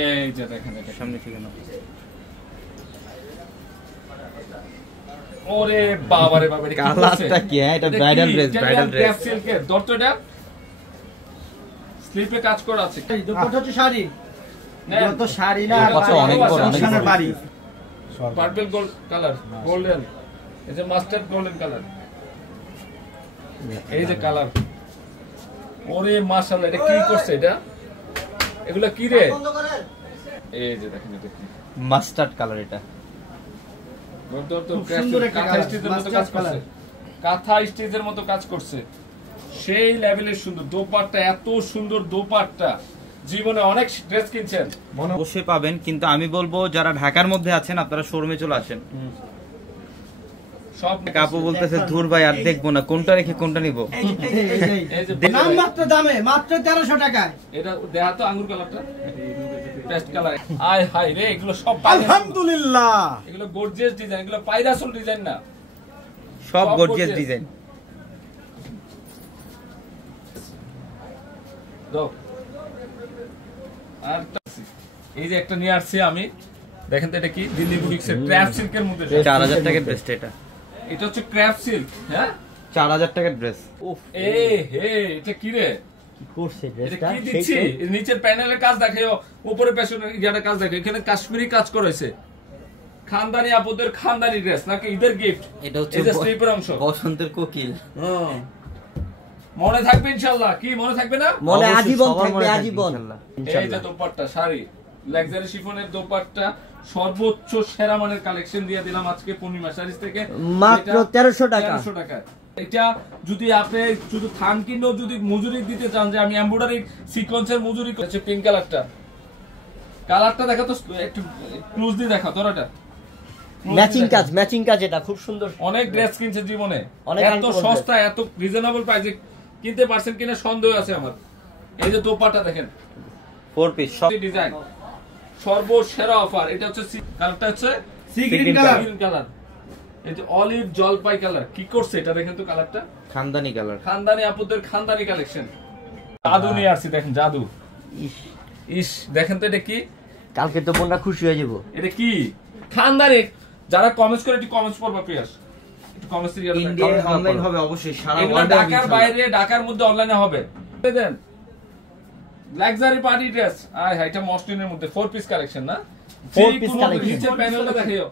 এই যে দেখেন এটা সামনে থেকে না। ওরে বাবারে বাবা, এটা কালারটা কি? এটা ব্রাইডাল ড্রেস, ব্রাইডাল ড্রেস। সিল্কের দরজটা স্লিপে কাজ করা আছে। দুপাট্টা হচ্ছে শাড়ি, এটা তো শাড়ি না, অনেক বড়, অনেক বড় বাড়ি। পার্পল গোল্ড কালার, গোল্ডেন, এই যে মাস্টার্ড গোল্ডেন কালার, এই যে কালার। ওরে মাশাআল্লাহ, এটা কি করছে এটা? এগুলা কি রে? এই যে দেখেন এটা কি মাস্টার্ড কালার। এটা কাঁথা স্টিচের মতো কাজ করছে, কাঁথা স্টিচের মতো কাজ করছে, সেই লেভেলের সুন্দর দোপাট্টা। এত সুন্দর দোপাট্টা জীবনে অনেক ড্রেস কিনছেন, অবশ্যই পাবেন, কিন্তু আমি বলবো যারা ঢাকার মধ্যে আছেন আপনারা শোরুমে চলে আসেন। সব কাপু বলতেছে ধুর ভাই আর দেখবো না, কোনটা রেখে কোনটা নিব। এই যে নাম মাত্র দামে, মাত্র 1300 টাকায়। এটা দেখা তো আঙ্গুর কালারটা, পেস্ট কালার। আয় হাই রে, এগুলো সব আলহামদুলিল্লাহ, এগুলো গর্জিয়াস ডিজাইন, এগুলো পায়রাসুল ডিজাইন না, সব গর্জিয়াস ডিজাইন। আর এই যে একটা নিয়ে আসছি আমি, দেখেন তো এটা কি? দিল্লি বুটিক্সের ক্রাফট সিল্কের মধ্যে 4000 টাকার ড্রেস। এটা হচ্ছে ক্রাফট সিল্ক। হ্যাঁ, 4000 টাকার ড্রেস। এ হে, এটা কি রে? এটা কি দিচ্ছি? নিচের প্যানেলের কাজ দেখে, উপরে পেছনে ইয়াটা কাজ দেখে, এখানে কাশ্মীরি কাজ করেছে। খানদানি আপুদের খানদানি ড্রেস নাকি ঈদের গিফট। এটা হচ্ছে এই যে স্লিপের অংশ, বসন্তের কোকিল। মনে থাকবে ইনশাআল্লাহ। কি মনে থাকবে না? মনে আজীবন থাকবে, আজীবন। এই যে দোপাট্টা, শাড়ি, লাক্সারি শিফনের দোপাট্টা, সর্বোচ্চ সেরা মানের কালেকশন দিয়ে দিলাম আজকে পূর্ণিমা শাড়ি থেকে, মাত্র 1300 টাকা। 1300 টাকা। এটা যদি আপনি শুধু থান কিনেও যদি মজুরি দিতে চান, যে আমি এমব্রয়ডারি সিকোয়েন্সের মজুরি করছি, পিঙ্ক কালারটা, কালারটা দেখা তো একটু ক্লোজলি দেখা তোর, এটা ম্যাচিং কাজ, এটা খুব সুন্দর। অনেক ড্রেস কিনছে জীবনে, অনেক এত সস্তা, এত রিজনেবল প্রাইসে কিনতে পারছেন কিনা সন্দেহ আছে আমার। এই যে দোপাট্টা দেখেন, 4 পিস সব ডিজাইন, সর্বসেরা অফার। এটা হচ্ছে কালারটা হচ্ছে সি গ্রিন কালার, এই যে অলিভ জলপাই কালার। কি করছে এটা দেখেন তো, কালারটা খানদানি কালার, খানদানি আপুদের খানদানি কালেকশন। জাদু নিয়ে আসছি, দেখেন জাদু। ইস দেখেন তো এটা কি? কালকে তো বোনরা খুশি হয়ে যাবো। এটা কি খানদানি? যারা কমেন্টস করে একটু কমেন্টস পড়বা প্রিয়াস, একটু কমেন্টস দিয়ে ইন্ডিয়া অনলাইন হবে অবশ্যই, সারা এগুলো ওয়ার্ল্ডে ঢাকার বাইরে, ঢাকার মধ্যে অনলাইনে হবে। দেন লাক্সারি পার্টি ড্রেস, আয় হাই, এটা মসলিনের মধ্যে 4 পিস কালেকশন না? 4 পিস কালেকশন। নিচের প্যানেলটা দেখিও,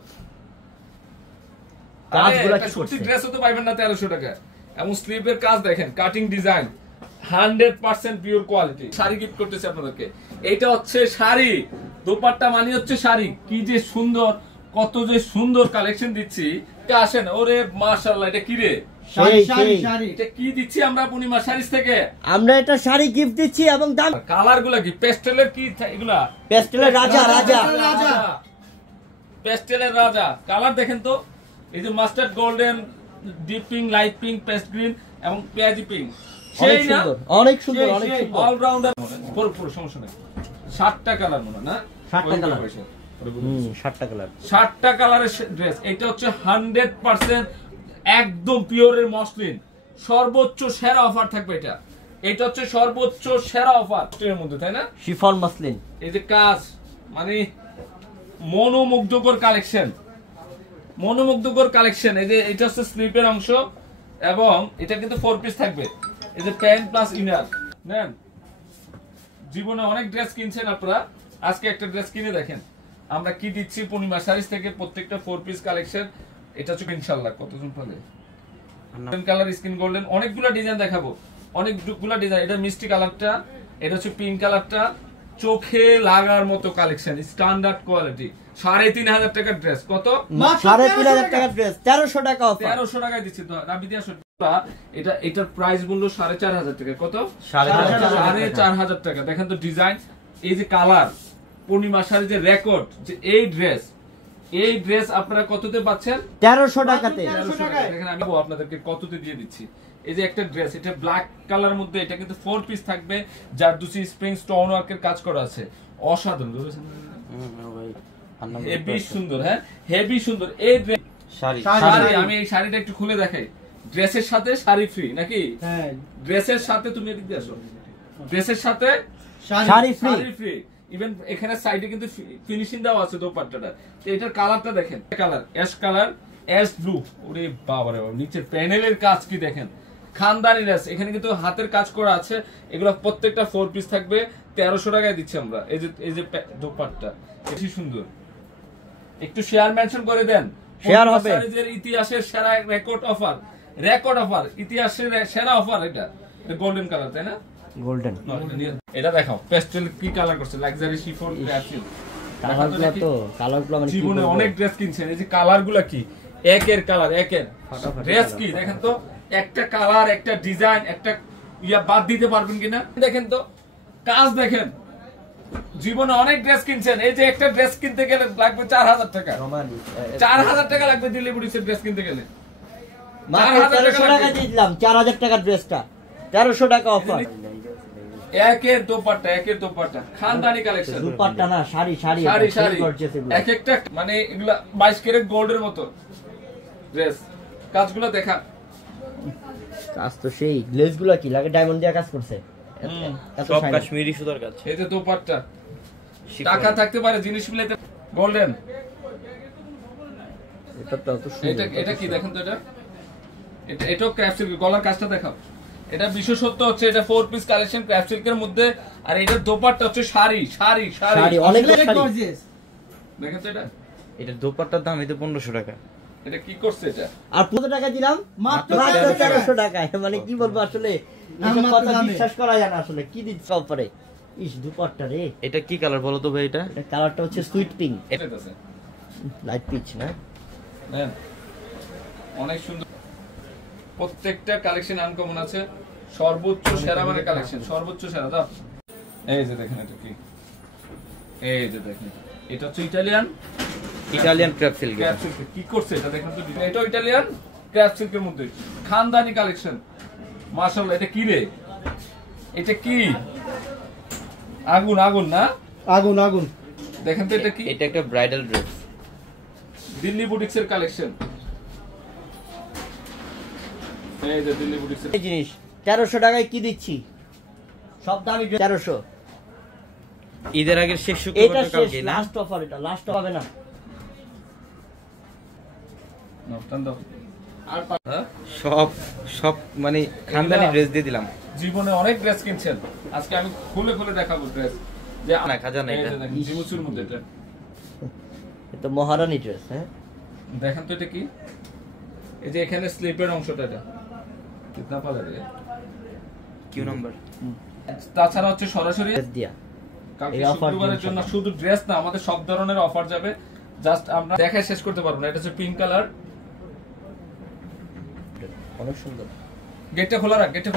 কাজগুলো কি সত্যি করছে? ড্রেসও তো পাইবেন না 1300 টাকা। এবং স্লিপের কাজ দেখেন, cutting design, 100% pure quality. Sari gift করতেছি আপনাদেরকে। এইটা হচ্ছে শাড়ি, দোপাট্টা মানে হচ্ছে শাড়ি। কি যে সুন্দর, কত যে সুন্দর কালেকশন দিচ্ছি। আসেন, ওরে মাশাআল্লাহ, এটা কি রে? এটা কি দিচ্ছি আমরা পূর্ণিমা শাড়ি থেকে? আমরা এটা শাড়ি গিফট দিচ্ছি, এবং দাম কালার গুলা কি পেস্টেলের? কি এগুলা পেস্টেলের রাজা। পেস্টেলের রাজা কালার দেখেন তো। এই যে mustard golden, deep pink, light pink, paste green এবং পেঁয়াজি পিঙ্ক। সেই না, অনেক সুন্দর, অনেক সুন্দর। অলরাউন্ডার, পুরো সমস্যা নেই। 60টা কালার মনে না? 60টা কালার। 60টা কালার, 60টা কালারের ড্রেস। এটা হচ্ছে 100% একদম পিওরের মসলিন। সর্বোচ্চ সেরা অফার থাকবে এটা। এটা হচ্ছে সর্বোচ্চ সেরা অফার এর মধ্যে, তাই না? শিফন মসলিন, এই যে কাজ, মানে মনোমুগ্ধকর কালেকশন, মনোমুগ্ধকর কালেকশন। এই যে এটা হচ্ছে স্লিপের অংশ, এবং এটা কিন্তু 4 পিস থাকবে। এই যে প্যান্ট প্লাস ইনার নেন। জীবনে অনেক ড্রেস কিনছেন আপনারা, আজকে একটা ড্রেস কিনে দেখেন আমরা কি দিচ্ছি পূর্ণিমা শাড়ি থেকে। প্রত্যেকটা 4 পিস কালেকশন। এটা হচ্ছে ইনশাআল্লাহ কতজন পালে কালার, স্কিন গোল্ডেন, অনেকগুলো ডিজাইন দেখাবো, অনেকগুলো ডিজাইন। এটা মিষ্টি কালারটা, এটা হচ্ছে পিঙ্ক কালারটা, চোখে লাগার মতো কালেকশন, স্ট্যান্ডার্ড কোয়ালিটি। 3500 টাকার ড্রেস। কত? 3500 টাকার ড্রেস, 1300 টাকা অফার। 1300 টাকায় দিচ্ছি তো রাবি দিয়া। এটা এটার প্রাইস বললো 4500 টাকা। কত? 4500 টাকা। দেখেন তো ডিজাইন, এই যে কালার, পূর্ণিমা শাড়ি যে রেকর্ড, যে এই ড্রেস আপনারা কততে পাচ্ছেন? 1300 টাকাতে। দেখেন আমি আপনাদেরকে কততে দিয়ে দিচ্ছি। এই যে একটা ড্রেস, এটা ব্ল্যাক কালার মধ্যে, এটা কিন্তু 4 পিস থাকবে, যার দুসি স্প্রিং স্টোন ওয়ার্কের কাজ করা আছে। অসাধারণ, হেভি সুন্দর। হ্যাঁ, হেভি সুন্দর এই ড্রেস। শাড়ি, আমি এই শাড়িটা একটু খুলে দেখাই। ড্রেসের সাথে শাড়ি ফ্রি নাকি? হ্যাঁ, ড্রেসের সাথে তুমি এদিক দিয়ে আসো, ড্রেসের সাথে শাড়ি ফ্রি। ইভেন এখানে সাইডে কিন্তু ফিনিশিং দেওয়া আছে দোপাট্টাটা। তো এটার কালারটা দেখেন, কালার অ্যাশ ব্লু। ওরে বাবা রে বাবা, নিচের প্যানেলের কাজ কি দেখেন, খানদানি লেস। এখানে কিন্তু হাতের কাজ করা আছে। এগুলো প্রত্যেকটা 4 পিস থাকবে, 1300 টাকায় দিচ্ছি আমরা। এই যে দোপাট্টা বেশি সুন্দর। একটু শেয়ার মেনশন করে দেন। শেয়ার হবে। ইতিহাসের সেরা রেকর্ড অফার, ইতিহাসের সেরা অফার। এটা গোল্ডেন কালার, তাই না? গোল্ডেন এটা দেখাও, পেস্টেল কি কালার করছে, লাক্সারি শিফন ক্র্যাফট। কালারগুলো মানে জীবনে অনেক ড্রেস কিনছেন, এই যে কালারগুলো কি একের কালার, একের ড্রেস কি দেখেন তো, একটা কালার, একটা ডিজাইন, একটা ইয়া বাদ দিতে পারবেন কিনা দেখেন তো, কাজ দেখেন। জীবনে অনেক ড্রেস কিনছেন, এই যে একটা ড্রেস কিনতে গেলে লাগবে 4000 টাকা। 4000 টাকা লাগবে দিল্লি বুটিক্সের ড্রেস কিনতে গেলে। 1300 টাকা দিয়ে দিলাম 4000 টাকার ড্রেসটা, 1300 টাকা অফার। একের দোপাট্টা খানদানি কালেকশন। দুপাট্টা না, শাড়ি এক একটা মানে এগুলা 22 ক্যারেট গোল্ডের মতো ড্রেস। কাজগুলো দেখা, কাজ তো সেই। লেসগুলো কি লাগে, ডায়মন্ড দিয়ে কাজ করছে, সব কাশ্মীরি সুতার কাজ। এই যে দোপাট্টা, টাকা থাকতে পারে জিনিস মিলাতে। গোল্ডেন, এটা কি দেখেন তো, এটাও ক্র্যাফট সিল্ক। গলার কাজটা দেখাও। এটা বিশেষত্ব হচ্ছে এটা 4 পিস কালেকশন ক্র্যাফট সিল্কের মধ্যে, আর এটা দোপাট্টা হচ্ছে শাড়ি। অনেকগুলো শাড়ি দেখেন তো, এটা দোপাট্টার দাম এটা 1500 টাকা। এটা কি করছে এটা? আর 15 টাকা দিলাম মাত্র 1300 টাকায়। মানে কি বলবো আসলে, এসব কথা বিশ্বাস করা যায় না আসলে। কি দিচ্ছে অফারে, ইস দুপাট্টা রে। এটা কি কালার বলো তো ভাই? এটা কালারটা হচ্ছে সুইট পিঙ্ক, এটা আছে লাইট পিচ না? দেন অনেক সুন্দর। প্রত্যেকটা কালেকশন আনকমন আছে, সর্বোচ্চ সেরা মানে কালেকশন, সর্বোচ্চ সেরা। দাও, এই যে দেখেন এটা কি, এই যে দেখেন এটা হচ্ছে ইটালিয়ান ক্র্যাফট সিল্ক। কি করছে এটা দেখেন তো, এটা ইটালিয়ান ক্র্যাফট সিল্কের মধ্যে খানদানি কালেকশন। মাশাআল্লাহ, এটা কি রে? এটা কি আগুন না? আগুন দেখেন তো, এটা কি? এটা একটা ব্রাইডাল ড্রেস, দিল্লি বুটিক্সের কালেকশন। এই যে দিল্লি বুটিক্সের এই জিনিস 1300 টাকায় কি দিচ্ছি, সব দামই 1300। ঈদের আগের শেষ এটা শুক্রবার শেষ, কালকে না? লাস্ট অফার, এটা লাস্ট হবে না। আর সব মানে খানদানি ড্রেস দিয়ে দিলাম। জীবনে অনেক ড্রেস কিনছেন, আজকে আমি খুলে দেখাবো ড্রেস। যে না খাজানা, এটা জিমুসুর মধ্যে এটা এটা মহারানী ড্রেস। হ্যাঁ দেখেন তো, এটা কি? এই যে এখানে স্লিপের অংশটা, এটা কিতনা পালে রে, কিউ নাম্বার। তাছাড়া হচ্ছে সরাসরি ড্রেস দিয়া কালকে এই অফার শুক্রবারের জন্য শুধু ড্রেস না, আমাদের সব ধরনের অফার যাবে। জাস্ট আমরা দেখায় শেষ করতে পারবো না। এটা হচ্ছে পিঙ্ক কালার, অনেক সুন্দর। গেটটা খোলা রাখ। এটা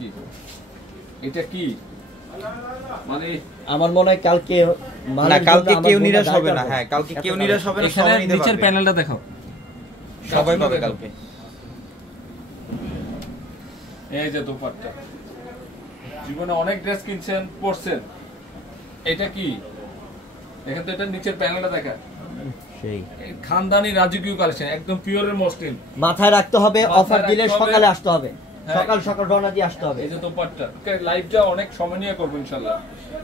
কি? এটা কি মানে আমার মনে হয় কালকে না, কালকে কেউ নিরাশ হবে না। হ্যাঁ, কালকে কেউ নিরাশ হবে না, এখানে সবাই নিতে নিচের পারবে। প্যানেলটা দেখাও, সবাই পাবে কালকে। এই যে দোপাট্টা, জীবনে অনেক ড্রেস কিনছেন, পরছেন। এটা কি দেখেন তো, এটা নিচের প্যানেলটা দেখা। সেই খানদানি রাজকীয় কালেকশন, একদম পিওরের মসলিন। মাথায় রাখতে হবে, মাথায় অফার দিলে রাখতে হবে। সকালে আসতে হবে, হ্যাঁ। সকাল রওনা দিয়ে আসতে হবে। এই যে দোপাট্টা, লাইভটা অনেক সময় নিয়ে করবো ইনশাআল্লাহ।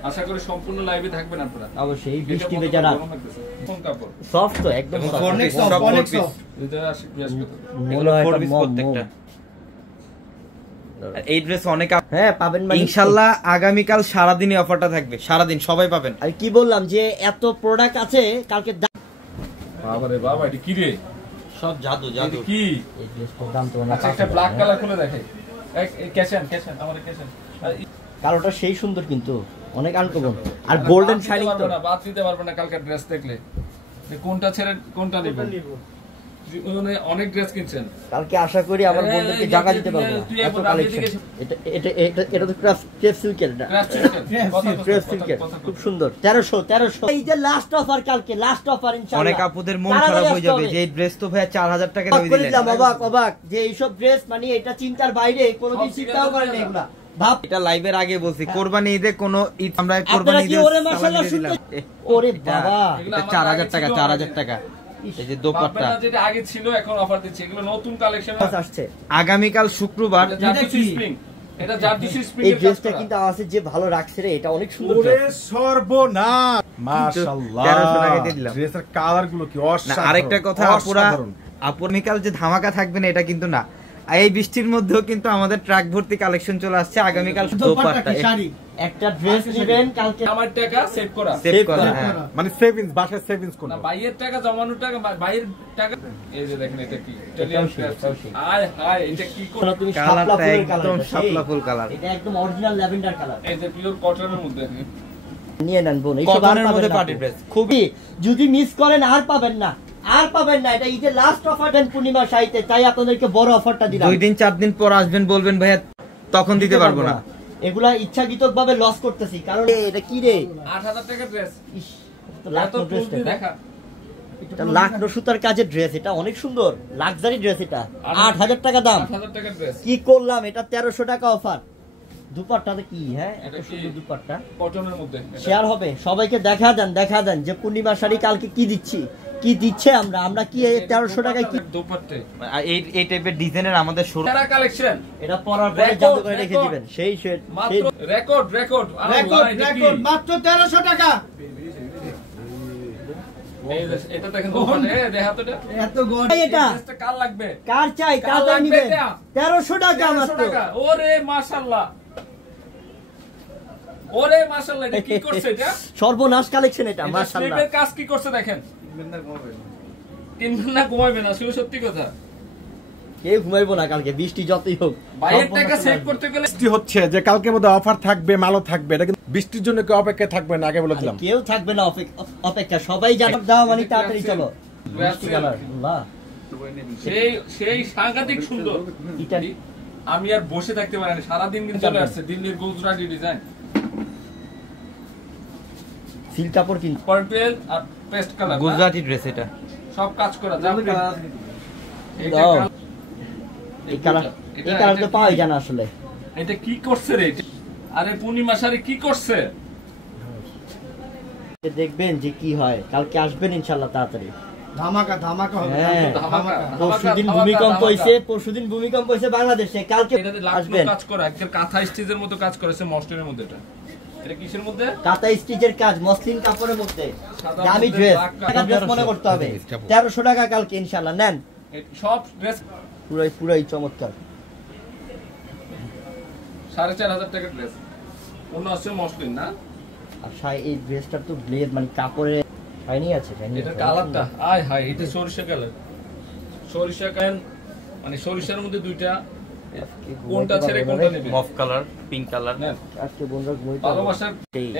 আশা করি সম্পূর্ণ লাইভে থাকবেন আপনারা। অবশ্যই বৃষ্টি এটা ভেজা রাত, গরম লাগতেছে। কোন কাপড়? সফট তো একদম এবং soft। four piece, সব four piece। ভিতরে আসি বৃহস্পতি। মনে হয় four এটা piece মম, প্রত্যেকটা। মম। আর এই ড্রেস অনেক হ্যাঁ পাবেন মানে ইনশাআল্লাহ আগামীকাল সারাদিনই অফারটা থাকবে, সারাদিন সবাই পাবেন। আমি কি বললাম যে এত প্রোডাক্ট আছে কালকে বাবা রে বাবা, এটা কি রে? সব জাদু এটা কি? এই ড্রেসটার দাম তো আচ্ছা, একটা ব্ল্যাক কালার খুলে দেখে। ক্যাশন আমার ক্যাশন। কালোটা সেই সুন্দর, কিন্তু অনেক আনকমন। আর গোল্ডেন শাইনিং তো বাদ দিতে পারবে না কালকে ড্রেস দেখলে। কোনটা ছেড়ে কোনটা নিব? জীবনে অনেক ড্রেস কিনছেন, কালকে আশা করি আমার বন্ধুকে জায়গা দিতে পারবো না। তুই এত একবার কালেকশন। রাতে এটা তো ক্রেপ সিল্কের, এটা ক্রেপ সিল্কের খুব সুন্দর। 1300 এই যে লাস্ট অফার, কালকে লাস্ট অফার ইনশাআল্লাহ। অনেক আপুদের মন খারাপ হয়ে যাবে যে এই ড্রেস তো ভাইয়া 4000 টাকা দিয়ে দিলেন। অবাক যে এইসব ড্রেস মানে এটা চিন্তার বাইরে, কোনোদিন চিন্তাও করেন না এগুলা। ভাব এটা লাইভের আগে বলছি, কোরবানি ঈদে কোন ঈদ আমরা আপনারা কোরবানি কি ঈদে ওরে মাশাআল্লাহ শুনতে, ওরে বাবা এটা 4000 টাকা, 4000 টাকা। এই যে দোপাট্টা যেটা আগে ছিল এখন অফার দিচ্ছে, এগুলো নতুন কালেকশন আসছে। আগামীকাল শুক্রবার, এটা জারদোসি এই স্প্রিং এর কাজ ড্রেসটা করা। কিন্তু আছে যে ভালো রাখছে রে, এটা অনেক সুন্দর ওরে dress। সর্বনাশ মাশাআল্লাহ 1300 টাকা দিয়ে দিলাম। ড্রেসের কালার গুলো কি না অসাধারণ আরেকটা কথা আপুরা অসাধারণ। আপুরমিকাল যে ধামাকা থাকবে না এটা কিন্তু না, আর এই বৃষ্টির মধ্যেও কিন্তু আমাদের ট্রাক ভর্তি কালেকশন চলে আসছে আগামীকাল দোপাট্টা একটা ড্রেস নেবেন কালকে আমার টাকা সেভ করা। সেভ Save করা করা। হ্যাঁ। মানে সেভিংস বাসায় সেভিংস কোন না বাইয়ের টাকা জমানোর টাকা বাইয়ের টাকা। এই যে দেখেন এটা কি এটাও সেই, এটাও সেই। আয় হায় এটা কি করে? তুমি শাপলা কালারটা ফুলের একদম কালার, শাপলা ফুল কালার। এটা একদম অরিজিনাল ল্যাভেন্ডার কালার। এই যে পিওর কটনের মধ্যে নিয়ে নেন বোন, এইসব আর কটনের পাবেন মধ্যে না পার্টি আপু। ড্রেস। খুবই যদি মিস করেন আর পাবেন না, আর পাবেন না। এটা ঈদের লাস্ট অফার দেন পূর্ণিমা সাইতে, তাই আপনাদেরকে বড় অফারটা দিলাম। 2 দিন 4 দিন পর আসবেন বলবেন ভাইয়া তখন দিতে পারবো না। এগুলা ইচ্ছাকৃতক ভাবে লস করতেছি, কারণ এটা কি রে 8000 টাকা ড্রেস। ইস, তো লাখ এত ফুল ড্রেস দিয়ে দেখা। এটা লাখ সুতার কাজের ড্রেস, এটা অনেক সুন্দর লাক্সারি ড্রেস। এটা 8000 টাকা দাম। 8000 টাকা ড্রেস। কি করলাম, এটা 1300 টাকা অফার। দুপাট্টাতে কি হ্যাঁ এটা এত কি? সুন্দর দুপাট্টা কটনের মধ্যে। শেয়ার হবে, সবাইকে দেখা দেন যে পূর্ণিমা শাড়ি কালকে কি দিচ্ছি, কি দিচ্ছে আমরা কি এই 1300 টাকায় কি। দুপাট্টে। আর এই টাইপের ডিজাইনের আমাদের শোরুম সেরা কালেকশন। এটা পরার পরে Record, জাদু করে রেখে record। দিবেন সেই সেট মাত্র রেকর্ড। মাত্র 1300 টাকা। এই যে এটা দেখেন দোকানে দেখা তো এটা। এত গড় এটা ড্রেসটা কার লাগবে? কার চাই কার তাড়াতাড়ি লাগবে নেবেন। এটা? 1300 টাকা 1300 মাত্র। টাকা। ওরে মাশাআল্লাহ। ওরে মাশাআল্লাহ এটা কি করছে এটা? সর্বনাশ কালেকশন এটা এটা মাশাআল্লাহ। স্লিপের কাজ কি করছে দেখেন। কিনবেন না ঘুমাইবে না, শুধু সত্যি কথা। কেউ ঘুমাইবো না কালকে, বৃষ্টি যতই হোক। বাইরের টাকা সর্বনাশ সেভ লাগবে। করতে গেলে বৃষ্টি হচ্ছে যে কালকের মধ্যে অফার থাকবে মালও থাকবে, এটা কিন্তু বৃষ্টির জন্য কেউ অপেক্ষায় থাকবে না, আগে বলে আরে দিলাম। কেউ থাকবে না অপেক্ষা, সবাই জানাব দাও মানে তাড়াতাড়ি চলো। মিষ্টি কালার বাহ, সেই সাংঘাতিক সুন্দর। এটা আমি আর বসে থাকতে পারি না, সারাদিন কিন্তু চলে আসছে দিল্লির গুজরাটি ডিজাইন। সিল্ক কাপড় কিন্তু পার্পল আর পেস্ট কালার, গুজরাটি ড্রেস এটা। সব কাজ করা যাবে। দাও। এই কালার তো পাওয়াই যায় না আসলে। এটা কি করছে রে? আরে পূর্ণিমা শাড়ি কি করছে? দেখবেন যে কি হয়, কালকে আসবেন ইনশাআল্লাহ তাড়াতাড়ি। ধামাকা হবে। হ্যাঁ। ধামাকা, পরশুদিন ধামাকা, ভূমিকম্প ধামাকা। হইছে বাংলাদেশে, কালকে এটাতে লাখনো আসবেন। কাজ করা, একদম কাঁথা স্টিচের মতো কাজ করেছে মসলিনের মধ্যে। এটা কিসের মধ্যে? কাঁথা স্টিচের কাজ, মসলিন কাপড়ের মধ্যে, সাদা দামি মধ্যে ড্রেস। black টাকা ড্রেস মনে করতে হবে। 1300 টাকা কালকে ইনশাআল্লাহ নেন। সব ড্রেস পুরাই চমৎকার। 4500 টাকার ড্রেস। অন্য আছে মসলিন না? আর এই ড্রেসটার তো ব্লেড মানে কাপড়ে শাইনি আছে, শাইনি এটা আছে। কালারটা আয় হায়, এটা সরিষা কালার। সরিষা কালার মানে সরিষার মধ্যে দুইটা, কোনটা ছেড়ে কোনটা নেবে? মফ কালার, পিঙ্ক কালার। নেন। আজকে বন্ধুরা ঘুমাইতে হবে। ভালোবাসার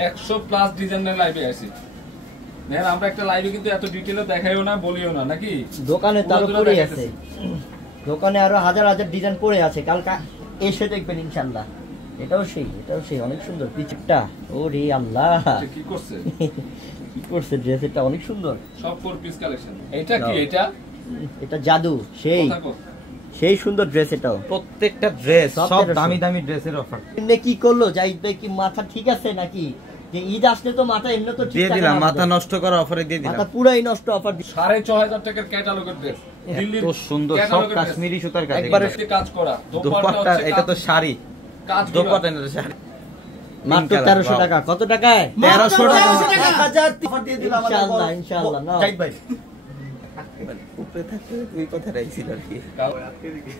100 প্লাস ডিজাইনের লাইভে আছি। নেন, আমরা একটা লাইভে কিন্তু এত ডিটেইলে দেখাইও না, বলিও না নাকি? দোকানে তো আরো বন্ধুরা পড়ে দেখাইতেছি। আছে, দোকানে আরো হাজার ডিজাইন পড়ে আছে, কালকে এসে দেখবেন ইনশাআল্লাহ। এটাও সেই অনেক সুন্দর পিচটা। ওরে আল্লাহ, এটা কি করছে? কি করছে ড্রেস, এটা অনেক সুন্দর। সব 4 পিস কালেকশন। এটা কি? এটা এটা জাদু, কথা কও। সেই সুন্দর ড্রেস এটাও। প্রত্যেকটা ড্রেস সব সব 1300 দামি ড্রেসের অফার এমনি কি করলো জাহিদ ভাই, কি মাথা ঠিক আছে নাকি? যে ঈদ আসলে তো মাথা এমনি তো ঠিক দিয়ে থাকে দিলাম, না মাথা আমাদের। নষ্ট করা অফারে দিয়ে দিলাম। মাথা পুরাই নষ্ট অফার। 4500 টাকার ক্যাটালগের ড্রেস। এত সুন্দর, সব কাশ্মীরি সুতার কাজ। একবারে এগুলো। কাজ করা। দোপাট্টা এটা তো শাড়ি, কাজ দোপাট্টা না তো শাড়ি। মাত্র Pink color, 1300 wow. টাকা। কত টাকায়? 1300 টাকা। 1000 অফার দিয়ে দিলাম ইনশাআল্লাহ ইনশাআল্লাহ নাও। জাহিদ ভাই। উপরে থাকতে তুই কথা রাখছিল আর কি।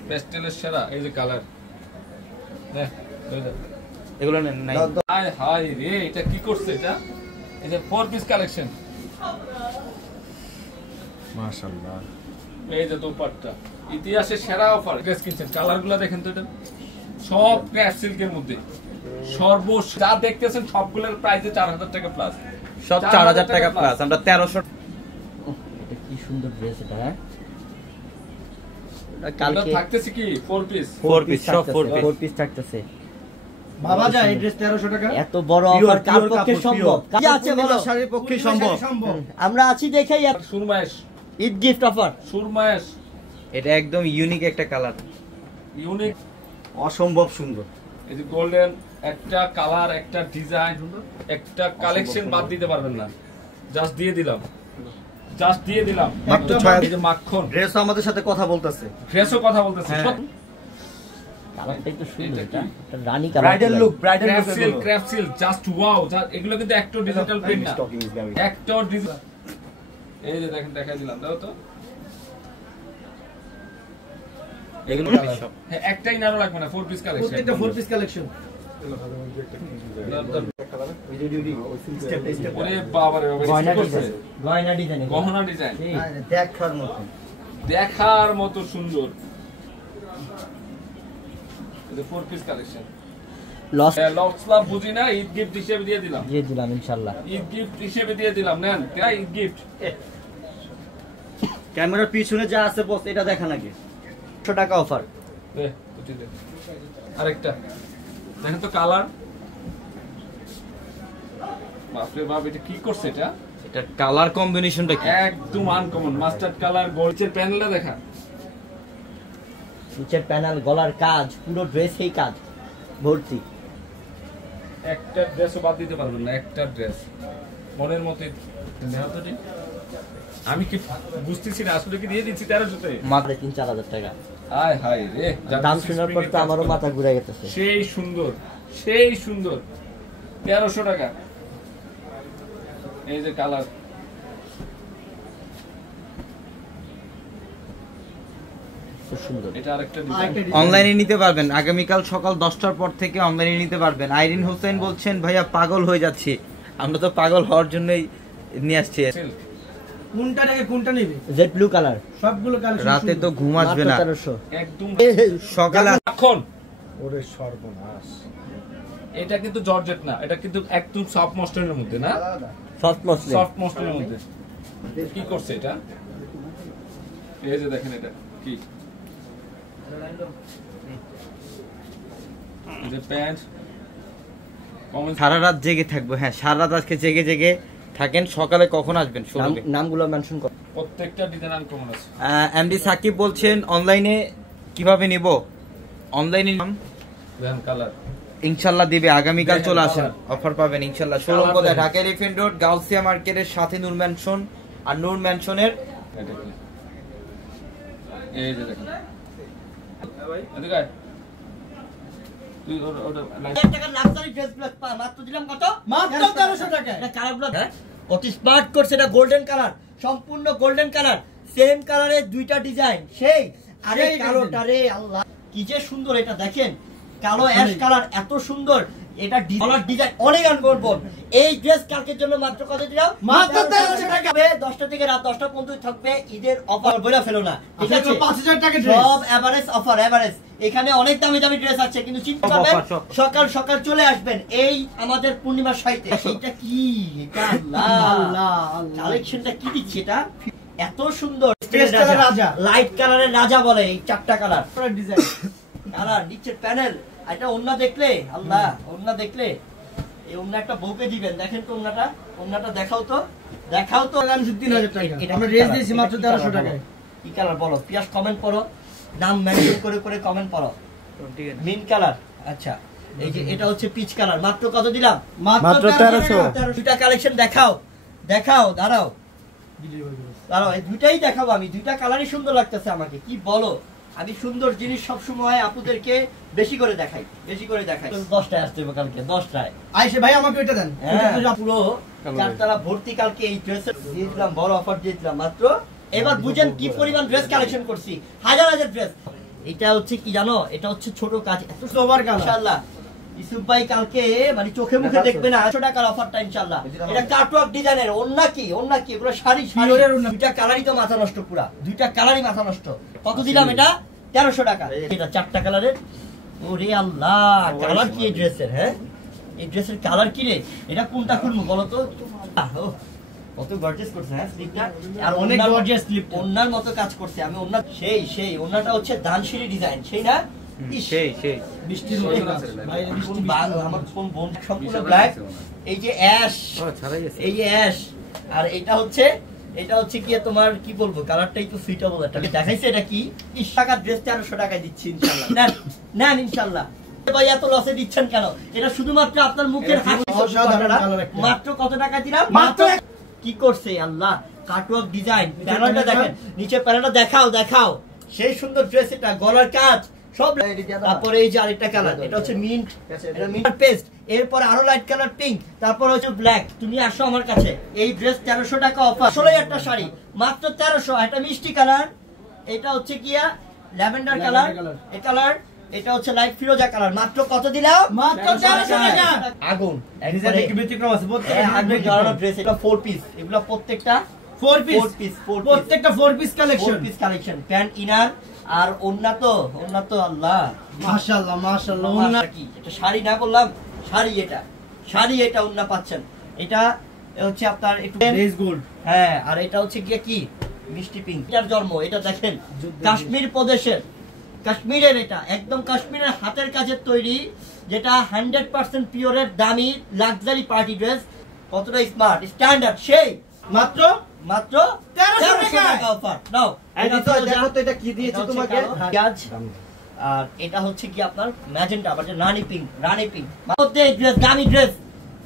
পেস্টেলের সেরা এই যে কালার। দেখ, এই যে। এগুলো নেন নাই। হায় হায় রে, এটা কি করছে এটা? এই যে 4 পিস কালেকশন। মাশাআল্লাহ। এই যে দোপাট্টা। ইতিহাসের সেরা অফার। ড্রেস কিনছেন, কালারগুলো দেখেন তো এটা। সব ক্র্যাপ সিল্কের মধ্যে। যা দেখতেছেন সবগুলোর প্রাইসে 4000 টাকা প্লাস। সব 4000 টাকা প্লাস, আমরা 1300। এটা কি সুন্দর ড্রেস এটা, হ্যাঁ? এটা কালকে থাকতেছে কি 4 পিস। 4 পিস, সব 4 পিস। 4 পিস থাকতেছে। ভাবা যায় এই ড্রেস 1300 টাকা। এত বড় Pure, অফার কার pure পক্ষে কাপড়, সম্ভব? pure। কাজে আছে বলো। শাড়ির পক্ষে সম্ভব। আমরা আছি দেখেই সুরমায়েশ, ঈদ গিফট অফার। সুরমায়েশ এটা একদম ইউনিক একটা কালার। ইউনিক, অসম্ভব সুন্দর। এই যে গোল্ডেন একটা কালার, একটা ডিজাইন, একটা কালেকশন বাদ দিতে পারবেন না। জাস্ট দিয়ে দিলাম। মাত্র এই যে মাখন ড্রেস আমাদের সাথে কথা বলতেছে। ফ্রেশও কথা বলতেছে। হ্যাঁ। কালারটা একটু সুন্দর, এটা কি? এটা rani colour, bridal look, bridal look craft সিল জাস্ট ওয়াও। এগুলো কিন্তু একটো ডিজিটাল প্রিন্ট না, একটো ডিজিটাল। এই যে দেখেন, দেখাই দিলাম, দাও তো। এগুলো হ্যাঁ, একটাই নাড়ো লাগবে না, 4 পিস কালেকশন, প্রত্যেকটা 4 পিস কালেকশন। ওরে বাবা রে বাবা, গয়না কি করছে? ডিজাইন, গয়না ডিজাইন, গহনা ডিজাইন দেখার মতো। দেখার মতো সুন্দর। এই 4 পিস কালেকশন। লস লস লাভ বুঝি না, ঈদ গিফট হিসেবে দিয়ে দিলাম, দিয়ে দিলাম ইনশাআল্লাহ। ঈদ গিফট হিসেবে দিয়ে দিলাম, নেন ঈদ গিফট। ক্যামেরার পিছনে যা আছে বস, এটা দেখা নাকি? 100 টাকা অফার। আরেকটা দেখেন তো, কালার বাপরে বাপ, এটা কি করছে? এটা এটা কালার কম্বিনেশনটা কি? একদম আনকমন, মাস্টার্ড কালার, গোল্ডের প্যানেলটা দেখা। নিচের প্যানেল, গলার কাজ, পুরো ড্রেসেই কাজ ভর্তি। একটা ড্রেসও বাদ দিতে পারবেন না, একটা ড্রেস মনের মতোই। দেখো তো ঠিক। আমি কি বুঝতেছি না, আসলে কি দিয়ে দিচ্ছি 1300-তে? মাত্র 3-4 হাজার টাকা। আয় হায় রে, দাম শোনার পর তো আমারও মাথা ঘুরে গেছে। সেই সুন্দর, সেই সুন্দর, 1300 টাকা। এই যে কালার, খুব সুন্দর। এটা আরেকটা ডিজাইন। অনলাইনে নিতে পারবেন, আগামীকাল সকাল 10টার পর থেকে অনলাইনে নিতে পারবেন। আইরিন হোসেন বলছেন, ভাইয়া পাগল হয়ে যাচ্ছি। আমরা তো পাগল হওয়ার জন্যই নিয়ে আসছি। কোনটা থেকে কোনটা নেবে? জেড ব্লু কালার, সবগুলো কালেকশন। রাতে তো ঘুম আসবে না, 1300। একদম সকালে এখন। ওরে সর্বনাশ। এটা কিন্তু জর্জেট না, এটা কিন্তু একদম সফট মসলিনের মধ্যে না, সফট মসলিন। সফট মসলিনের মধ্যে। কি করছে এটা? এই যে দেখেন, এটা কি? এই যে প্যান্ট, কমেন্ট। সারা রাত জেগে থাকবো। হ্যাঁ, সারা রাত আজকে জেগে জেগে থাকেন। সকালে কখন আসবেন? নামগুলো মেনশন কর। প্রত্যেকটা ডিজাইন আনকমন আছে। এমডি সাকিব বলছেন, অনলাইনে কিভাবে নিব? অনলাইনে দেখেন কালার, ইনশাল্লাহ দিবে, আগামীকাল দেখেন চলে আসেন, কালার। অফার পাবেন ইনশাল্লাহ। শোরুম কালার কোথায়? দেখেন। ঢাকা এলিফ্যান্ট রোড, গাউসিয়া মার্কেটের সাথে নূর ম্যানশন। আর নূর ম্যানশনের এটা কি? এই যে দেখেন, এদিকে আয়। তুই ওটা লাইট। 1000 টাকার লাক্সারি ড্রেস গুলো মাত্র দিলাম কত? মাত্র 1300 টাকা। এটা কালারগুলো কত স্মার্ট করছে, এটা গোল্ডেন কালার, সম্পূর্ণ গোল্ডেন কালার, সেম কালারের দুইটা ডিজাইন। সেই আরে সেই কালোটা রে আল্লাহ, কি যে সুন্দর এটা দেখেন, কালো অ্যাশ কালার, এত সুন্দর। এটা কালার ডিজাইন অনেক আনকমন। এই ড্রেস কালকের জন্য মাত্র কত দিলাম? মাত্র 1300 টাকা। 10টা থেকে রাত 10টা পর্যন্ত থাকবে ঈদের অফার, বলে ফেলো না, ঠিক আছে? 5000 টাকা ড্রেস। সব এভারেজ অফার, এভারেজ। এখানে অনেক দামি দামি ড্রেস আছে, কিন্তু চিন্তা করবেন সকাল সকাল চলে আসবেন এই আমাদের পূর্ণিমার সাইতে। এটা কি? এটা আল্লাহ আল্লাহ কালেকশনটা কি দিচ্ছে এটা? এত সুন্দর Space color রাজা। লাইট কালারের রাজা বলে এই 4টা কালার। ডিজাইন। কালার নিচের প্যানেল, এটা ওন্না দেখলে আল্লাহ, ওন্না দেখলে এই ওন্না একটা বউকে দিবেন। দেখেন তো ওন্নাটা, ওন্নাটা দেখাও তো, দেখাও তো। 3000 টাকা। এটা আমরা কি ড্রেস কালার? দিয়েছি মাত্র এটা কি 1300 কালার টাকায়। বলো? কি কালার বলো? পিয়াস কমেন্ট করো, নাম মেনশন করে করে কমেন্ট করো। মিন কালার, আচ্ছা। এই যে এটা হচ্ছে পিচ কালার, মাত্র কত দিলাম? মাত্র 1300। দুইটা কালেকশন দেখাও, দেখাও, দাঁড়াও দাঁড়াও, এই দুইটাই দেখাবো আমি। দুইটা কালারই সুন্দর লাগতেছে আমাকে, কি বলো? আমি সুন্দর জিনিস সবসময় আপুদেরকে বেশি করে দেখাই, বেশি করে দেখাই। 10টায় আসতে হবে কালকে, 10টায়। আইসে ভাই আমাকে ওইটা দেন। হ্যাঁ, পুরো চারতলা ভর্তি কালকে এই ড্রেস দিয়ে দিলাম, বড় অফার দিয়ে দিলাম মাত্র। এবার বুঝেন কি পরিমাণ ড্রেস কালেকশন করছি, হাজার হাজার ড্রেস। এটা হচ্ছে কি জানো? এটা হচ্ছে ছোট কাজ, এত সবার কালার। ইনশাআল্লাহ ইসুফ ভাই কালকে মানে চোখে মুখে দেখবে না 800 টাকার অফারটা ইনশাআল্লাহ। এটা কাটওয়ার্ক ডিজাইনের, ওন্না কি, ওন্না কি, এগুলো শাড়ি শাড়ি। দুইটা কালারই তো মাথা নষ্ট, পুরা দুইটা কালারই মাথা নষ্ট। কত দিলাম এটা? 1300 টাকা। এটা 4টা কালারের। ওরে আল্লাহ, কালার কি এই ড্রেসের? হ্যাঁ, এই ড্রেসের কালার কি রে? এটা কোনটা খুলবো বলো তো? কত গর্জিয়াস করছে, হ্যাঁ স্লিপটা, আর অনেক গর্জিয়াস স্লিপ, ওন্নার মতো কাজ করছে। আমি ওন্না সেই ওন্নাটা হচ্ছে দানশিরি ডিজাইন, সেই না? সেই বৃষ্টির মধ্যে ভাই কোন বাগ আমার কোন বোন সম্পূর্ণ ব্ল্যাক। এই যে অ্যাশ, এই যে অ্যাশ, আর এটা হচ্ছে কি তোমার কি বলবো, কালারটাই তো সুইটেবল। এটা দেখাইছে এটা কি 30 টাকার ড্রেস 1300 টাকায় দিচ্ছি ইনশাআল্লাহ। নেন নেন ইনশাআল্লাহ। ভাই এত লসে দিচ্ছেন কেন? এটা শুধুমাত্র আপনার মুখের হাসি। মাত্র কত টাকা দিলাম? মাত্র। কি করছে আল্লাহ, কাটওয়ার্ক ডিজাইন, প্যানেলটা দেখেন, নিচে প্যানেলটা দেখাও, দেখাও। সেই সুন্দর ড্রেস, এটা গলার কাজ সব। তারপরে এই যে আরেকটা কালার, এটা হচ্ছে মিন্ট, এটা মিন্ট পেস্ট। এরপরে আরো লাইট কালার পিঙ্ক, তারপর হচ্ছে ব্ল্যাক। তুমি আসো আমার কাছে, এই ড্রেস 1300 টাকা অফার। আসলেই একটা শাড়ি মাত্র 1300। একটা মিষ্টি কালার, এটা হচ্ছে গিয়া ল্যাভেন্ডার কালার, এই কালার, এটা হচ্ছে লাইট ফিরোজা কালার। মাত্র কত দিলাম? মাত্র 1300 টাকা। আগুন একবারে একটু ব্যতিক্রম আছে, আগুন জ্বালানো ড্রেস। এটা 4 পিস, এগুলো প্রত্যেকটা 4 পিস, 4 পিস, প্রত্যেকটা 4 piece collection, 4 piece collection. Pant, inner আর ওন্না তো আল্লাহ মাশাআল্লাহ মাশাআল্লাহ। ওন্না কি এটা শাড়ি না বললাম? শাড়ি, এটা শাড়ি, এটা ওন্না পাচ্ছেন। এটা হচ্ছে আপনার একটু ড্রেস গোল্ড। হ্যাঁ, আর এটা হচ্ছে গিয়ে কি মিষ্টি পিঙ্ক। এটার জন্ম, এটা দেখেন কাশ্মীর প্রদেশের, কাশ্মীরের, এটা একদম কাশ্মীরের হাতের কাজের তৈরি, যেটা 100% পিওরের দামি লাক্সারি পার্টি ড্রেস। কতটা স্মার্ট, স্ট্যান্ডার্ড, সেই মাত্র 1300 টাকা অফার। নাও এটা তো দেখো তো এটা কি দিয়েছে তোমাকে। কাজ। আর এটা হচ্ছে কি আপনার ম্যাজেন্টা, আবার রানী পিঙ্ক, রানী পিঙ্ক মধ্যে ড্রেস, দামি ড্রেস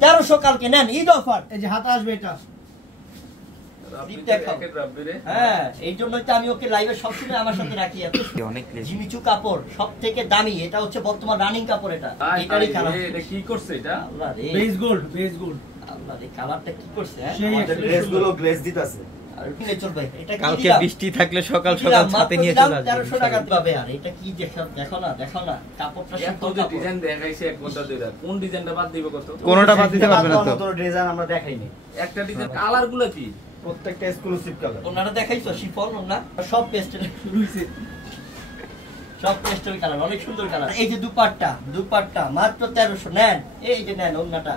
1300। কালকে নেন ঈদ অফার। এই যে হাতে আসবে এটা। হ্যাঁ, এই জন্যই তো আমি ওকে লাইভে সবসময় আমার সাথে রাখি। অনেক জিমিচু কাপড় সব থেকে দামি, এটা হচ্ছে বর্তমান রানিং কাপড়। এটা এটারই কালার। এটা কি করছে এটা? আল্লাহ রে, বেস গোল্ড, বেস গোল্ড। আল্লাহ রে, কালারটা কি করছে? হ্যাঁ, সেই আমাদের ড্রেসগুলো গ্লেজ দিতেছে। আর কিনে চলবে। এটা কি কালকে দিলাম? বৃষ্টি থাকলে সকাল সকাল ছাতে নিয়ে চলে আসবে। 1300 টাকা পাবে। আর এটা কি দেখো না, কাপড়টা এত সুন্দর যে কাপড়। ডিজাইন দেখাইছে এক ঘন্টা ধরে, কোন ডিজাইনটা বাদ দিবে কত? কোনোটা বাদ দিতে পারবে না তো। কোনো ডিজাইন আমরা দেখাইনি। একটা ডিজাইন কালার গুলো কি? প্রত্যেকটা এক্সক্লুসিভ কালার। ওনারা দেখাইছো শিফন, ওনা সব পেস্টেল রুইছে, সব পেস্টেল কালার, অনেক সুন্দর কালার। এই যে দুপাট্টা মাত্র 1300 নেন। এই যে নেন ওন্নাটা,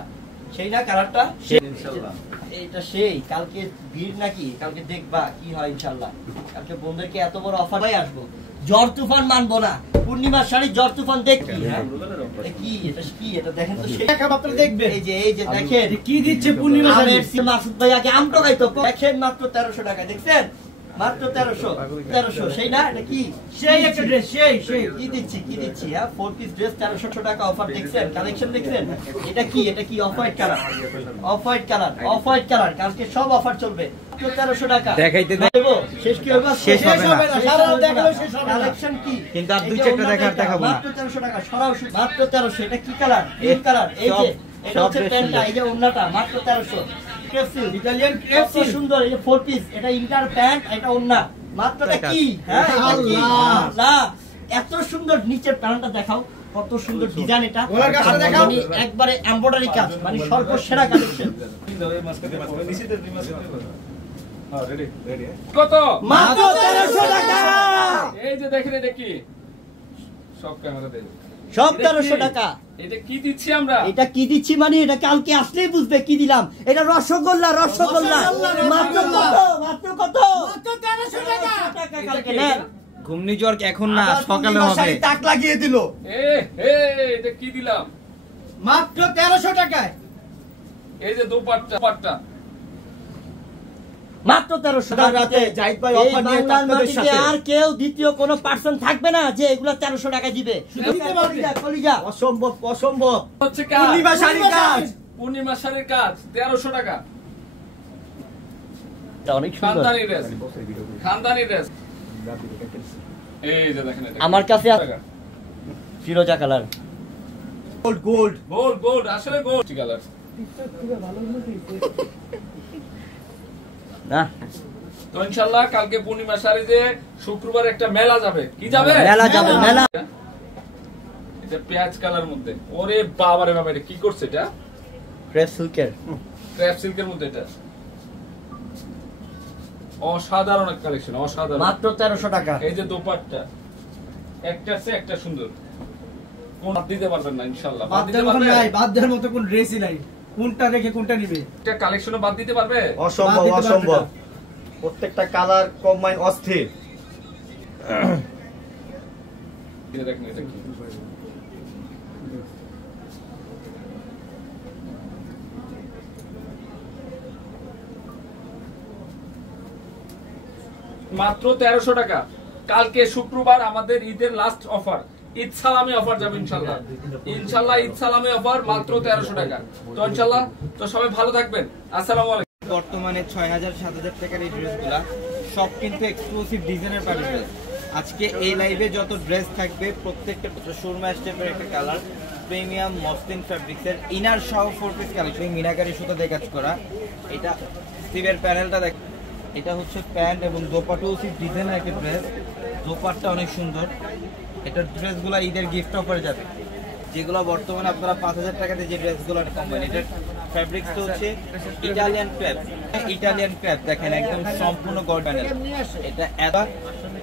সেই না কালারটা? ইনশাআল্লাহ এইটা সেই। কালকে ভিড় নাকি, কালকে দেখবা কি হয় ইনশাআল্লাহ। কালকে বন্ধুদেরকে এত বড় অফার ভাই আসবো, ঝড় তুফান মানবো না। পূর্ণিমার শাড়ি ঝড় তুফান দেখি। হ্যাঁ, এটা কি, এটা কি, এটা দেখেন তো সেই। দেখা মাত্র দেখবে। এই যে দেখেন কি দিচ্ছে পূর্ণিমা শাড়ি। মাসুদ ভাই আগে আম টকাইতো, দেখেন মাত্র 1300 টাকা। দেখছেন মাত্র 1300। সেই না, এটা কি সেই একটা ড্রেস, সেই কি দিচ্ছি হ্যাঁ, 4 পিস ড্রেস 1300 টাকা অফার। দেখছেন কালেকশন, দেখছেন এটা কি অফ হোয়াইট কালার, কালকে সব অফার চলবে। 1300 টাকা দেখাইতে দেব, শেষ কি হবে? শেষ হবে না। সারা রাত দেখালেও শেষ হবে না। কালেকশন কি, কিন্তু আর দুই চারটা দেখাবো না। মাত্র 1300 টাকা সরাসরি, মাত্র 1300। এটা কি কালার? Green colour. এই যে এটা হচ্ছে প্যান্টটা, এই যে ওন্নাটা মাত্র 1300। ইতালিয়ান কত ক্রেপসি সুন্দর, এই যে 4 পিস, এটা ইন্টার প্যান্ট, এটা ওন্না। মাত্রটা কি? হ্যাঁ, আল্লাহ, এত সুন্দর নিচের প্যান্টটা দেখাও, কত সুন্দর ডিজাইন। এটা গলার কাজটা দেখাও। মানে একবারে এমব্রয়ডারি কাজ, মানে সর্বসেরা কালেকশন। কত? মাত্র 1300 টাকা। এই যে দেখেন এটা কি, সব ক্যামেরা দেবে, সব 1300 টাকা। এটা কি দিচ্ছি আমরা? এটা কি দিচ্ছি মানে, এটা কালকে আসলেই বুঝবে কি দিলাম। এটা রসগোল্লা। মাত্র কত? মাত্র 1300 টাকা। কালকে নেন। ঘূর্ণিঝড় এখন না, সকালে হবে। তাক লাগিয়ে দিল। এটা কি দিলাম? মাত্র 1300 টাকায়। এই যে দুপাট্টা মাত্র 1300 টাকাতে জাহিদ ভাই এই অফার নিয়ে বাংলার আপনাদের মাটিতে সাথে। আর কেউ দ্বিতীয় কোনো পার্সন থাকবে না যে এগুলো 1300 টাকা দিবে। কলিজা অসম্ভব। হচ্ছে কাজ, পূর্ণিমা শাড়ির কাজ। পূর্ণিমা শাড়ির কাজ 1300 টাকা। অনেক সুন্দর। খানদানি ড্রেস। এই যে দেখেন এটা আমার কাছে ফিরোজা কালার, গোল্ড আসলে গোল্ড কালার না তো ইনশাআল্লাহ কালকে পূর্ণিমা শাড়িতে শুক্রবার একটা মেলা যাবে। কি যাবে? মেলা যাবে, মেলা। এটা পেঁয়াজ কালার মধ্যে, ওরে বাবা রে বাবা, এটা কি করছে? এটা ক্রেপ সিল্কের, ক্র্যাপ সিল্কের মধ্যে, এটা অসাধারণ এক কালেকশন, অসাধারণ। মাত্র 1300 টাকা। এই যে দোপাট্টা, একটা আছে একটা সুন্দর, কোন বাদ দিতে পারবেন না ইনশাআল্লাহ। বাদ দিতে পারবে? বাদ দেওয়ার মতো কোন ড্রেসই নাই। কোনটা রেখে কোনটা নিবে? এটা কালেকশনে বাদ দিতে পারবে? অসম্ভব। প্রত্যেকটা কালার কম্বাইন অস্থির। দেখেন এটা কি, মাত্র 1300 টাকা। কালকে শুক্রবার আমাদের ঈদের লাস্ট অফার, ঈদ সালামি অফার যাবে ইনশাআল্লাহ। ঈদ সালামি অফার মাত্র 1300 টাকা। তো ইনশাআল্লাহ, তো সবাই ভালো থাকবেন। আসসালামু আলাইকুম। বর্তমানে 6000-7000 টাকার এই ড্রেসগুলা সব কিন্তু এক্সক্লুসিভ ডিজাইনের পার্টি ড্রেস। আজকে এই লাইভে যত ড্রেস থাকবে প্রত্যেকটা সুরমা স্টেপের একটা কালার, প্রিমিয়াম মসলিন ফ্যাব্রিক্সের ইনার সহ 4 পিস কালেকশন, মিনাকারি সুতা দিয়ে কাজ করা। এটা স্লিভের প্যানেলটা দেখ, এটা হচ্ছে প্যান্ট এবং দোপাট্টা ডিজাইনের একটা ড্রেস, দোপাট্টা অনেক সুন্দর। এটার ড্রেসগুলো ঈদের গিফট অফারে যাবে, যেগুলো বর্তমানে আপনারা 5000 টাকাতে যে ড্রেসগুলো কোম্পানি, এটার ফ্যাব্রিক্সটা হচ্ছে ইটালিয়ান ক্র্যাপ। ইটালিয়ান ক্র্যাপ দেখেন একদম সম্পূর্ণ গড প্যানেল। এটা এত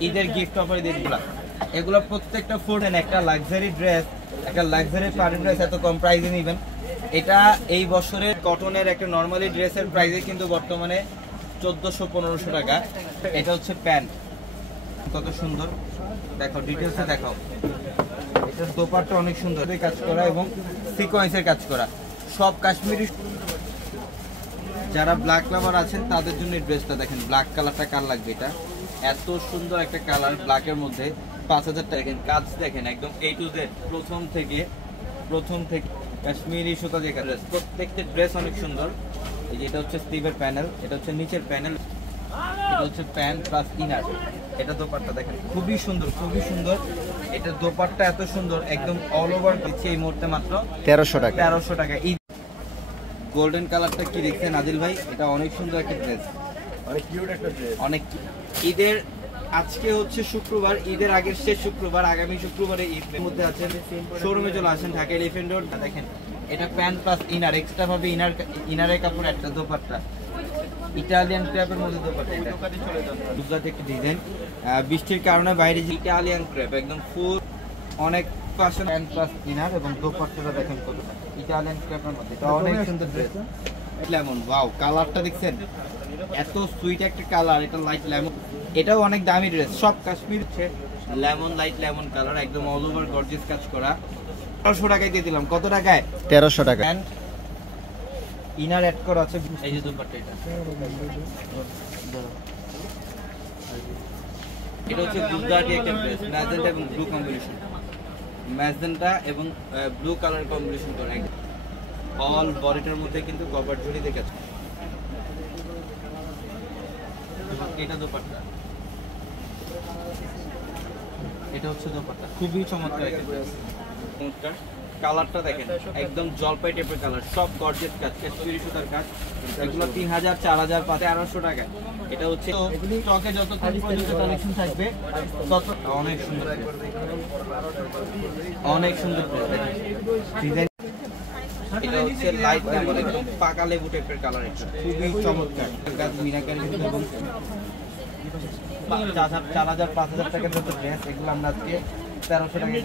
ঈদের গিফট অফারে দিয়ে দিলাম। এগুলো প্রত্যেকটা ফোর্ডেন একটা লাক্সারি ড্রেস, একটা লাক্সারি পার্টি ড্রেস এত কম প্রাইসে নেবেন। এটা এই বছরের কটনের একটা নর্মালি ড্রেসের প্রাইসে কিন্তু বর্তমানে 1400-1500 টাকা। এটা হচ্ছে প্যান্ট, কত সুন্দর দেখো, ডিটেলসে দেখাও। এটার দোপাট্টা অনেক সুন্দর কাজ করা এবং সিকোয়েন্সের কাজ করা, সব কাশ্মীরি। যারা ব্ল্যাক লাভার আছেন তাদের জন্য এই ড্রেসটা দেখেন, ব্ল্যাক কালারটা কার লাগবে, এটা এত সুন্দর একটা কালার ব্ল্যাকের মধ্যে। 5000 টাকা দেখেন, কাজ দেখেন একদম A to Z, প্রথম থেকে কাশ্মীরি সুতা দিয়ে ড্রেস, প্রত্যেকটা ড্রেস অনেক সুন্দর। এই যে এটা হচ্ছে স্লিভের প্যানেল, এটা হচ্ছে নিচের প্যানেল, এটা হচ্ছে প্যান্ট প্লাস ইনার। এটা দোপাট্টা দেখেন খুবই সুন্দর, খুবই সুন্দর। এটা দোপাট্টা এত সুন্দর, একদম অল ওভার দিচ্ছে এই মুহূর্তে মাত্র 1300 টাকা। 1300 টাকা। এই গোল্ডেন কালারটা কি দেখছেন আদিল ভাই, এটা অনেক সুন্দর একটা ড্রেস, অনেক কিউট একটা ড্রেস। অনেক ঈদের আজকে হচ্ছে শুক্রবার, ঈদের আগের শেষ শুক্রবার, আগামী শুক্রবারে ঈদের মধ্যে আছেন শোরুমে চলে আসেন ঢাকা এলিফ্যান্ট রোড। দেখেন এটা প্যান্ট প্লাস ইনার, এক্সট্রা ভাবে ইনারের কাপড় একটা দোপাট্টা, ইটালিয়ান ক্র্যাপের মধ্যে দোপাট্টা। এটা গুজরাটি একটা ডিজাইন, বৃষ্টির কারণে বাইরে যে ইটালিয়ান ক্র্যাপ একদম ফুল, অনেক ফ্যাশন। প্যান্ট প্লাস ইনার এবং দোপাট্টাটা দেখেন কতটা ইটালিয়ান ক্র্যাপের মধ্যে, এটা অনেক সুন্দর ড্রেস। লেমন, ওয়াও কালারটা দেখছেন এত সুইট একটা কালার, এটা লাইট লেমন। এটাও অনেক দামি ড্রেস, সব কাশ্মীর হচ্ছে লেমন, লাইট লেমন কালার, একদম অল ওভার গর্জিয়াস কাজ করা। 1300 টাকায় দিয়ে দিলাম। কত টাকায়? 1300 টাকা। ইনার অ্যাড করা আছে। এই যে দোপাট্টা, এটা হচ্ছে গুজরাটি একটা ড্রেস, ম্যাজেন্টা এবং ব্লু কম্বিনেশন, ম্যাজেন্টা এবং ব্লু কালার কম্বিনেশন করা, অল বডিটার মধ্যে কিন্তু কভার জড়ি দেখে আছে। এটা দোপাট্টা, এটা হচ্ছে দোপাট্টা, খুবই চমৎকার একটা ড্রেস। চমৎকার কালারটা দেখেন একদম জলপাই টাইপের কালার, সব গর্জিয়াস কাজ, কাশ্মীরি সুতার কাজ। এগুলো 3000, 4000, 1300 টাকা। এটা হচ্ছে স্টকে যত কালেকশন থাকবে তত অনেক সুন্দর, অনেক সুন্দর ডিজাইন। এটা হচ্ছে লাইট লেমন, একদম পাকা লেবু টাইপের কালার, এটা খুবই চমৎকার। গাছ মিনাকারি এবং 4000-5000 টাকার মতো ড্রেস, এগুলো আমরা আজকে 1300 টাকা।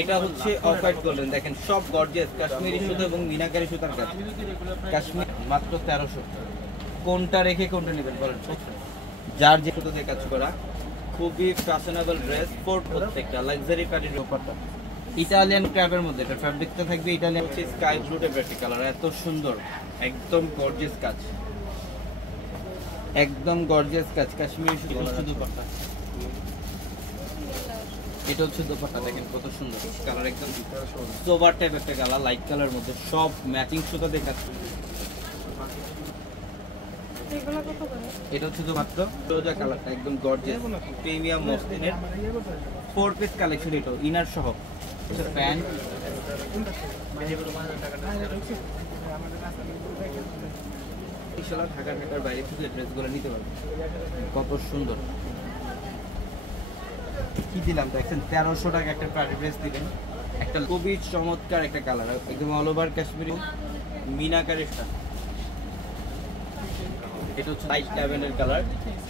এটা হচ্ছে অফ হোয়াইট গোল্ডেন, দেখেন সব গর্জিয়াস কাশ্মীরি সুতা এবং মিনাকারি সুতার কাজ, কাশ্মীর মাত্র 1300। কোনটা রেখে কোনটা নেবেন বলেন? যার যে সুতো দিয়ে কাজ করা, খুবই ফ্যাশনেবল ড্রেস, প্রত্যেকটা লাক্সারি পার্টি দোপাট্টা ইটালিয়ান ক্র্যাপের মধ্যে। এটা ফ্যাব্রিকটা থাকবে ইটালিয়ান, হচ্ছে স্কাই ব্লু টাইপের কালার, এত সুন্দর, একদম গর্জিয়াস কাজ, একদম গর্জিয়াস কাজ, কাশ্মীরি সুতো দোপাট্টা। এটা হচ্ছে দোপাট্টা, দেখেন কত সুন্দর কালার, একদম সোবার টাইপ একটা কালার, লাইট কালার মধ্যে, সব ম্যাচিং সুতা দিয়ে কাজ। এটা হচ্ছে মাত্র রোজা কালারটা, একদম গর্জিয়াস প্রিমিয়াম মসলিনের 4 পিস কালেকশন, এটা ইনার সহ। প্যান্ট ঢাকার বাইরে শুধু ড্রেসগুলো নিতে পারবে, কত সুন্দর। কি দিলাম দেখছেন, 1300 টাকা একটা পার্টি ড্রেস দিলেন, একটা খুবই চমৎকার একটা কালার, একদম অল ওভার কাশ্মীরি মিনাকারিটা। এটা হচ্ছে লাইট ল্যাভেন্ডার কালার।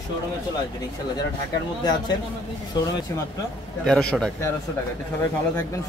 শোরুমে চলে আসবেন ইনশাআল্লাহ, যারা ঢাকার মধ্যে আছেন শোরুমে আছে মাত্র 1300 টাকা। 1300 টাকা। সবাই ভালো থাকবেন।